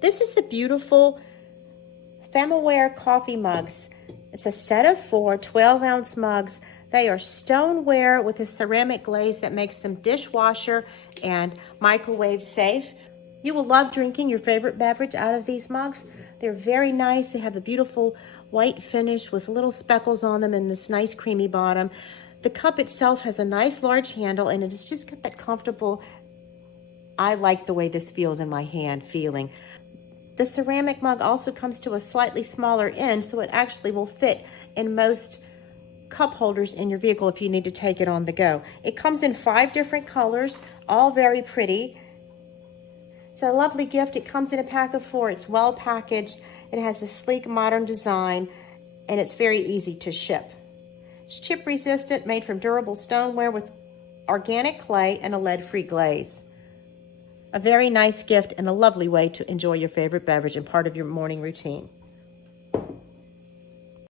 This is the beautiful Famiware coffee mugs. It's a set of 4 12-ounce mugs. They are stoneware with a ceramic glaze that makes them dishwasher and microwave safe. You will love drinking your favorite beverage out of these mugs. They're very nice. They have a beautiful white finish with little speckles on them and this nice creamy bottom. The cup itself has a nice large handle, and it's just got that comfortable, I like the way this feels in my hand feeling. The ceramic mug also comes to a slightly smaller end, so it actually will fit in most cup holders in your vehicle if you need to take it on the go. It comes in 5 different colors, all very pretty. It's a lovely gift. It comes in a pack of 4. It's well packaged. It has a sleek modern design, and it's very easy to ship. It's chip resistant, made from durable stoneware with organic clay and a lead-free glaze. A very nice gift and a lovely way to enjoy your favorite beverage and part of your morning routine.